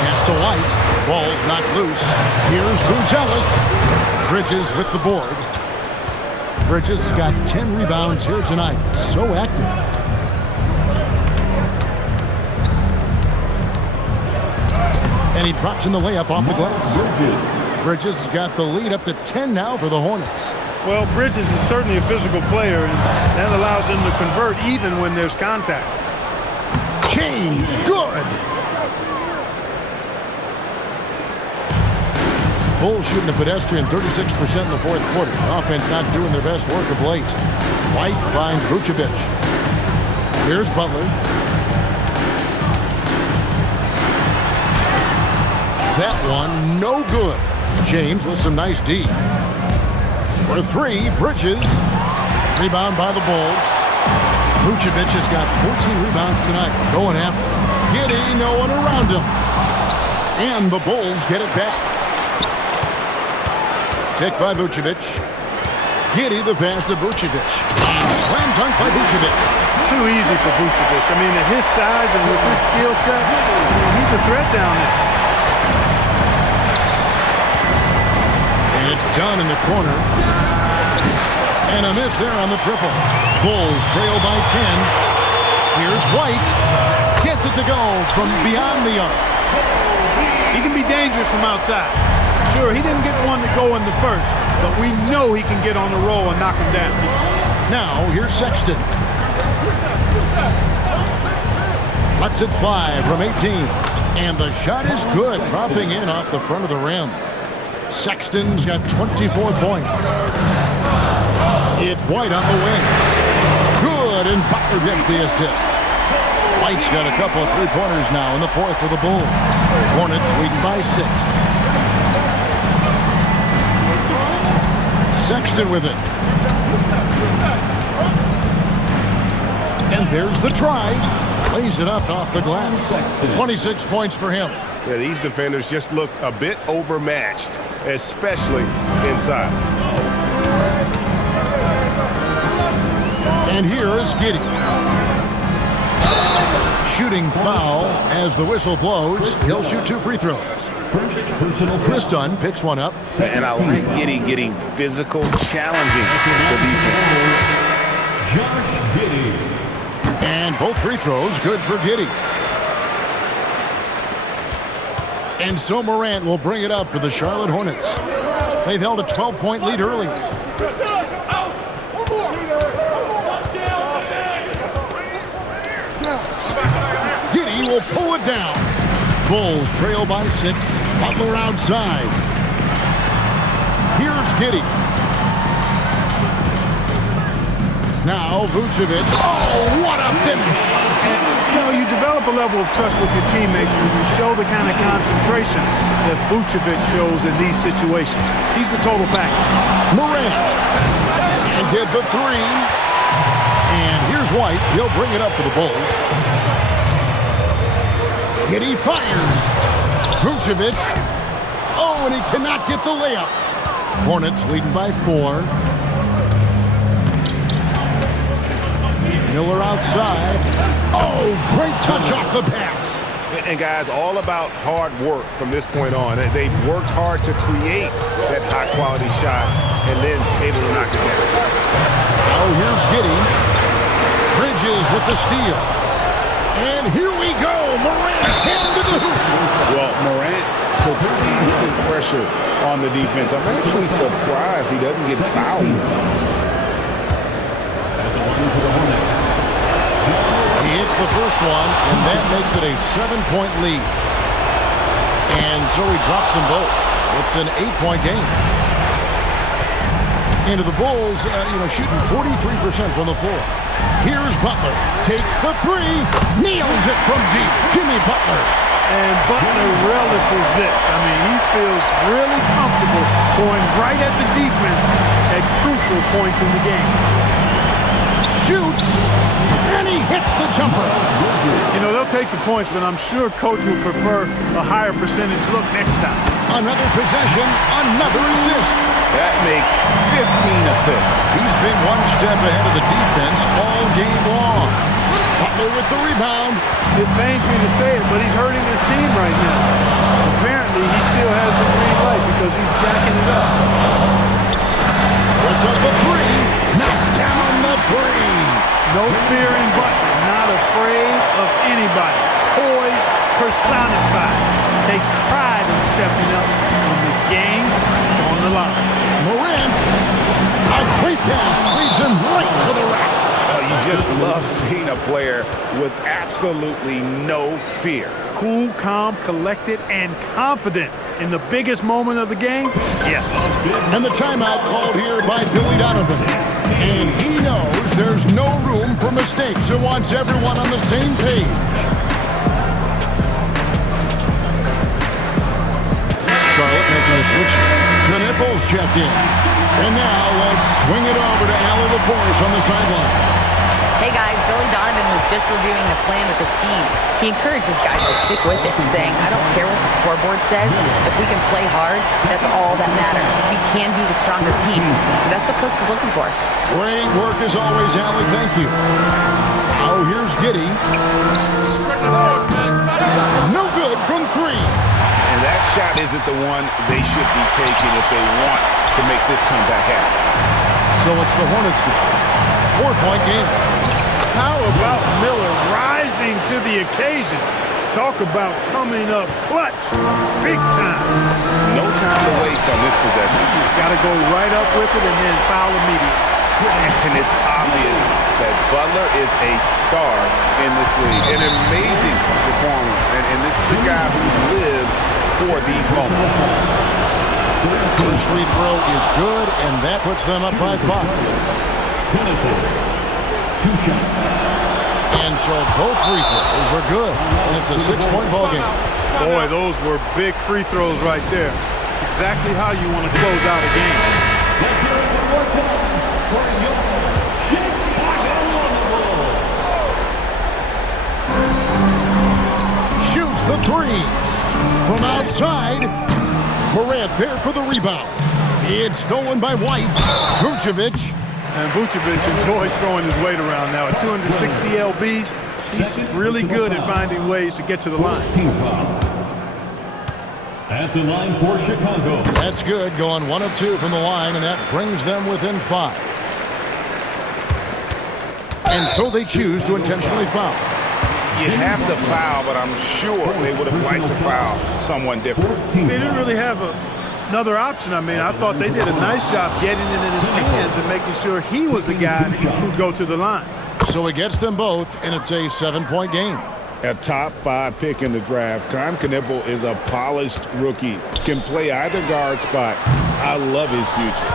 Pass to White. Ball's knocked loose. Here's Buzelis. Bridges with the board. Bridges has got 10 rebounds here tonight. So active. And he drops in the layup off the glass. Bridges has got the lead up to 10 now for the Hornets. Well, Bridges is certainly a physical player, and that allows him to convert even when there's contact. James, good. Bulls shooting a pedestrian 36% in the fourth quarter. The offense not doing their best work of late. White finds Vucevic. Here's Butler. That one, no good. James with some nice D. For 3, Bridges. Rebound by the Bulls. Vucevic has got 14 rebounds tonight. Going after Giddey, no one around him. And the Bulls get it back. Kick by Vucevic. Giddey the pass to Vucevic. And slam dunk by Vucevic. Too easy for Vucevic. I mean, at his size and with his skill set, he's a threat down there. And it's done in the corner. And a miss there on the triple. Bulls trail by 10. Here's White. Gets it to go from beyond the arc. He can be dangerous from outside. Sure, he didn't get one to go in the first, but we know he can get on the roll and knock him down. Now, here's Sexton. Lets it fly from 18. And the shot is good, dropping in off the front of the rim. Sexton's got 24 points. It's White on the wing. Good, and Butler gets the assist. White's got a couple of three-pointers now in the fourth for the Bulls. Hornets leading by 6. Sexton with it. And there's the drive. Lays it up off the glass. 26 points for him. Yeah, these defenders just look a bit overmatched, especially inside. And here is Giddey. Shooting foul as the whistle blows. He'll shoot 2 free throws. Chris Dunn picks one up. And I like Giddey getting physical, challenging the defense. Josh Giddey. And both free throws good for Giddey. And so Morant will bring it up for the Charlotte Hornets. They've held a 12-point lead early. Giddey will pull it down. Bulls trail by 6. Butler outside. Here's Giddey. Now Vucevic. Oh, what a finish. And, you develop a level of trust with your teammates when you show the kind of concentration that Vucevic shows in these situations. He's the total package. Morant. And get the three. And here's White. He'll bring it up for the Bulls. Giddy fires. Vucevic. Oh, and he cannot get the layup. Hornets leading by 4. Miller outside. Oh, great touch off the pass. And guys, all about hard work from this point on. They've worked hard to create that high-quality shot and then able to knock it down. Oh, here's Giddy. Bridges with the steal. And here we go. Morant into the hoop. Well, Morant puts constant pressure on the defense. I'm actually surprised he doesn't get fouled. He hits the first one, and that makes it a 7-point lead. And so he drops them both. It's an 8-point game. Into the Bulls, shooting 43% from the floor. Here's Butler. Takes the three. Nails it from deep. Jimmy Butler. And Butler relishes this. I mean, he feels really comfortable going right at the defense at crucial points in the game. Shoots. And he hits the jumper. They'll take the points, but I'm sure Coach would prefer a higher percentage look next time. Another possession, another assist. That makes 15 assists. He's been one step ahead of the defense all game long. Butler with the rebound. It pains me to say it, but he's hurting his team right now. Apparently, he still has the green light because he's jacking it up. Puts up the three. Knocks down the three. No fear in Butler. Not afraid of anybody. Poise personified. Takes pride in stepping up when the game is on the line. Morant. A great pass leads him right to the rack. You just love seeing a player with absolutely no fear. Cool, calm, collected, and confident in the biggest moment of the game? Yes. And the timeout called here by Billy Donovan. And he knows there's no room for mistakes and wants everyone on the same page. Charlotte making a switch here. Knipples check in. And now let's swing it over to Allie LaForce on the sideline. Hey guys, Billy Donovan was just reviewing the plan with his team. He encourages guys to stick with it, saying, I don't care what the scoreboard says. If we can play hard, that's all that matters. We can be the stronger team. So that's what Coach is looking for. Great work as always, Allie. Thank you. Oh, here's Giddy. No good from three. And that shot isn't the one they should be taking if they want to make this comeback happen. So it's the Hornets now. 4-point game. How about Miller rising to the occasion? Talk about coming up clutch. Big time. No time to waste on this possession. Got to go right up with it and then foul immediately. And it's obvious that Butler is a star in this league. An amazing performer. And this is the guy who lives for these moments. First free throw is good, and that puts them up by 5. And so both free throws are good, and it's a 6-point ball game. Boy, those were big free throws right there. It's exactly how you want to close out a game. Shoots the three from outside. Morant there for the rebound. It's stolen by White. Vucevic. And Vucevic enjoys throwing his weight around now. At 260 lbs, he's really good at finding ways to get to the line. At the line for Chicago. That's good, going 1 of 2 from the line, and that brings them within 5. And so they choose to intentionally foul. You have to foul, but I'm sure they would have liked to foul someone different. They didn't really have another option. I mean, I thought they did a nice job getting it in his hands and making sure he was the guy who'd go to the line. So it gets them both, and it's a 7-point game. A top 5 pick in the draft. Knipples is a polished rookie. Can play either guard spot. I love his future.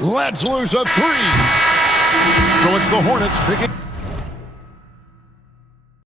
Let's lose a three. So it's the Hornets picking.